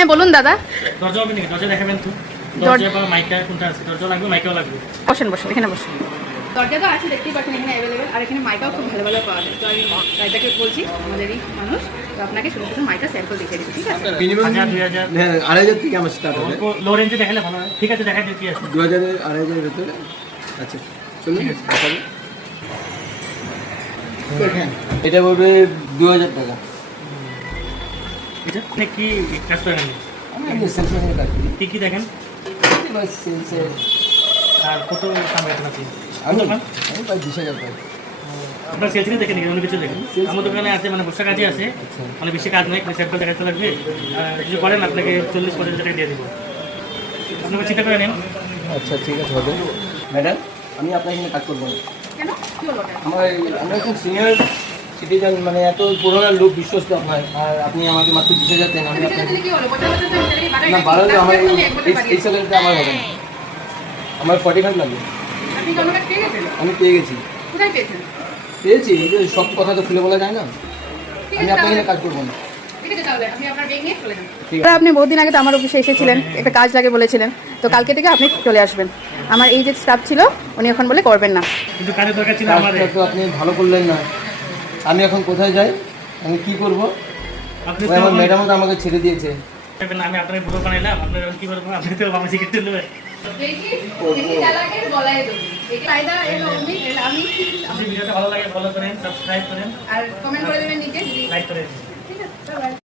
হ্যাঁ বলুন দাদা। দরজা হবে নাকি? দরজা দেখাবেন তো। দরজা বা মাইকা কোনটা আছে? দরজা লাগবে, মাইকাও লাগবে। বসেন বসেন, এখানে বসুন। দরজা তো আছে, দেখতেই পাচ্ছেন এখানে অ্যাভেলেবেল, আর এখানে মাইকাও খুব ভালো ভালো পাওয়া যায়। তো আমি রাইদাকে বলছি, আমাদেরই মানুষ, তো আপনাকে শুধু শুধু মাইকা স্যাম্পল দেখিয়ে দিচ্ছি, ঠিক আছে? মিনিমাম 1000 2000 হ্যাঁ 2500 থেকে আমার স্টার্ট হবে। লো রেঞ্জে দেখালে ভালো হয়। ঠিক আছে, দেখা দিচ্ছি আছে। 2000 2500 এর ভিতরে। আচ্ছা চলুন দেখাবো। এটা পড়বে 2000 টাকা। এটা মানে কি কাজ করেন? আমি সেলসম্যানের কাজ করি। কি কি দেখেন? বাস সেলসের আর কত দাম রাখেন আপনি? আমি দোকান আমি প্রায় 20,000 পাই। আপনার সেলস থেকে দেখেন, অন্য কিছু দেখেন। আমার দোকানে আছে মানে বসা কাজই আছে, মানে বেশি কাজ নেই, স্যাম্পল দেখাতে লাগবে। কিছু করেন, আপনাকে 40-50 টাকা দিয়ে দিব। আপনাকে চিন্তা করে নেন। আচ্ছা ঠিক আছে হবে। ম্যাডাম আমি আপনার এখানে কাজ করবো না। কেন, কি হলো ওটা? আমরা এখন সিনিয়র সিটিজেন, মানে এত পুরোনো লোক বিশ্বস্ত আপনার, আর আপনি আমাকে মাত্র 20,000 দেন। আমি আপনাকে কি হলো, বছর বছর তো স্যালারি বাড়াই না নাকি? বাড়ালে আমার এই বাড়িয়েছি। স্যালারিটা আমার হবে না। আমার 45 লাগবে। আপনি কি অন্য কাজ পেয়ে গেছেন? আমি পেয়ে গেছি। কোথায় পেয়েছেন? পেয়েছি, এই যে সব কথা তো খুলে বলা যায় না। ঠিক আমি আছে, আপনার এখানে তাহলে কাজ করবো না। ঠিক আছে, তাহলে আপনি আপনার ব্যাগ নিয়ে চলে যান। ঠিক আছে। দাদা, আপনি বহুদিন আগে তো আমার অফিসে এসেছিলেন, একটা কাজ লাগে বলেছিলেন, তো কালকে থেকে আপনি চলে আসবেন। আমার এই যে স্টাফ ছিল, উনি এখন বলে করবেন না। কিন্তু কাজের দরকার ছিল আমাদের। কাজটা তো আপনি ভালো করলেন না। আমি এখন কোথায় যাই, আমি কি করবো? আপনি ওই তো আমার ম্যাডামও তো আমাকে ছেড়ে দিয়েছে। আমি আপনার পুরো বানাইলাম, আপনার কি করবো? আপনি তো আমার সিগারেট নেবেন। যদি ভিডিওটা ভালো লাগে ফলো করেন, সাবস্ক্রাইব করেন, আর কমেন্ট করে দেবেন নিচে, লাইক করেন। ঠিক আছে, বাই।